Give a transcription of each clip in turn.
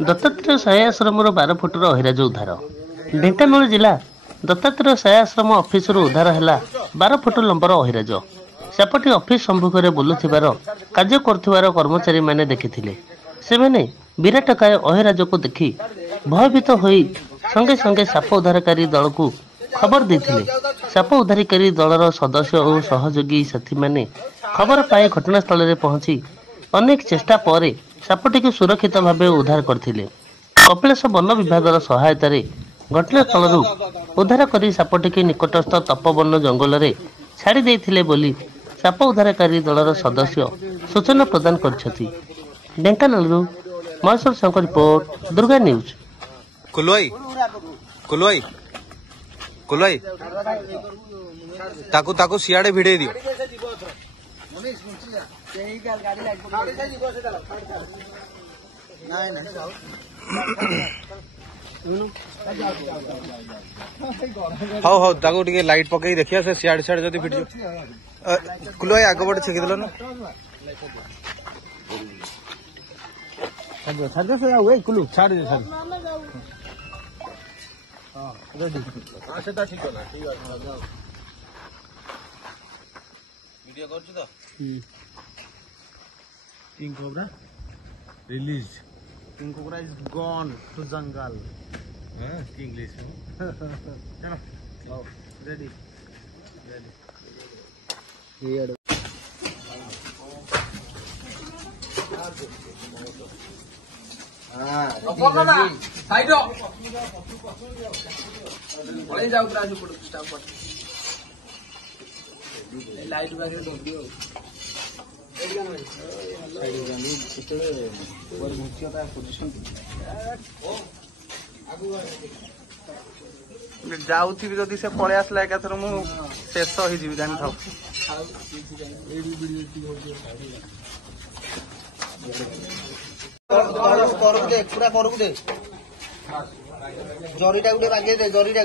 दत्तात्रेय साई आश्रम 12 फुटर अहिराज उद्धार। ढेंकानाल जिला दत्तात्रेय साई आश्रम ऑफिस उद्धार है 12 फुट लंबर अहिराज। सापटी ऑफिस सम्मुखें बुलुथिबार कार्य करुथिबार कर्मचारी माने देखिथिले। सेमाने विराटकाय अहिराज को देखि भयभीत होई संगे संगे साप उद्धारकारी दल को खबर देथिले। साप उद्धारकारी दलर सदस्य और सहयोगी साथी माने खबर पाई घटनास्थल में पहुंची अनेक चेष्टा पर सापटी को सुरक्षित भाव उद्धार करथिले। कपिलास वन विभाग सहायतार घटनास्थल उद्धार कर सापटी के निकटस्थ तपोवन जंगल में छाड़ी देथिले बोली साप उद्धारकारी दलर सदस्य सूचना प्रदान करछथि। Dhenkanal Maheshwar Shankar report, Durga news. कुलवाई कुलवाई कुलवाई ताकू ताकू सियाड़े भिड़े दियो। हाँ हाँ ताकू टिके लाइट पकई देखिया से सियाड़े सियाड़े जदी भिड़ जो। कुलवाई आगे बड़े छेकी दिलो ना। छाड़ दे से आवे कुलू छाड़ दे छाड़। हां रेडी हां सेटा ठीक होला ठीक है। वीडियो करछु तो king cobra release. King cobra is gone to jungle. हां इंग्लिश चलो रेडी रेडी। साइड जाऊ लाइट जाऊथि जदि से पलि आसला एकाथर मु शेष हो जानी था। पूरा करक दे जरीटा गुटे बागे दे जरीटा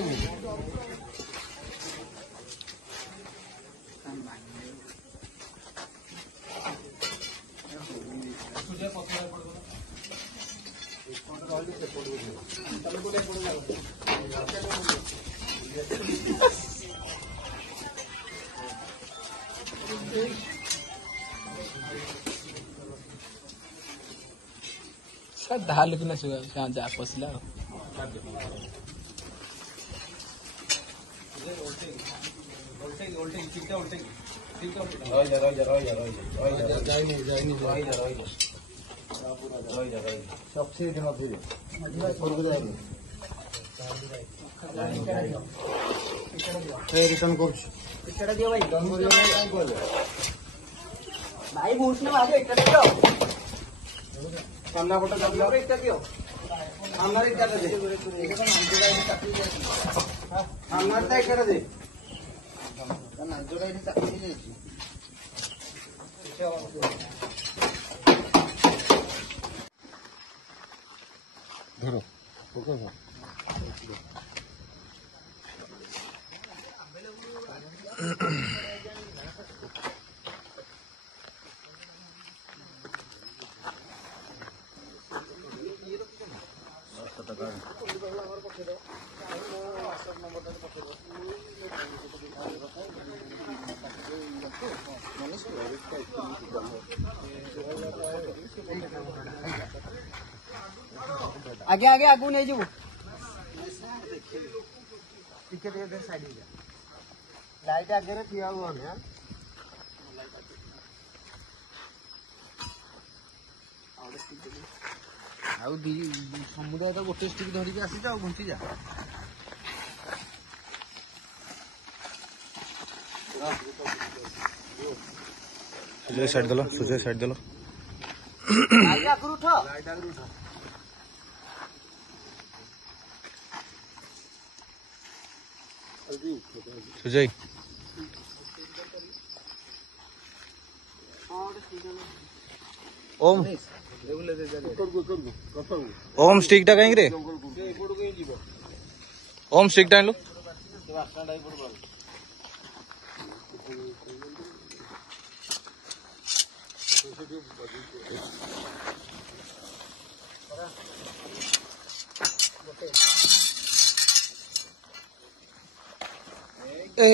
धाल कि जा पसला रिटर्न भाई भूषण सामना फोटो दियो हमारे क्या दे हमारे तो क्या दे नाजोरा इने चाकरी दे धरो ओके आगे आगे आगू नहीं जीव साइड लाइट आगे ठिया हुआ समुदाय तो गोटे स्टिक धरिकी आसी जा घुंची जा सुजय साइड दलो सुजय साइड दलो सुजय ओम ओम स्टिक टा कहीं रे ओम स्टिक टा लो ଏ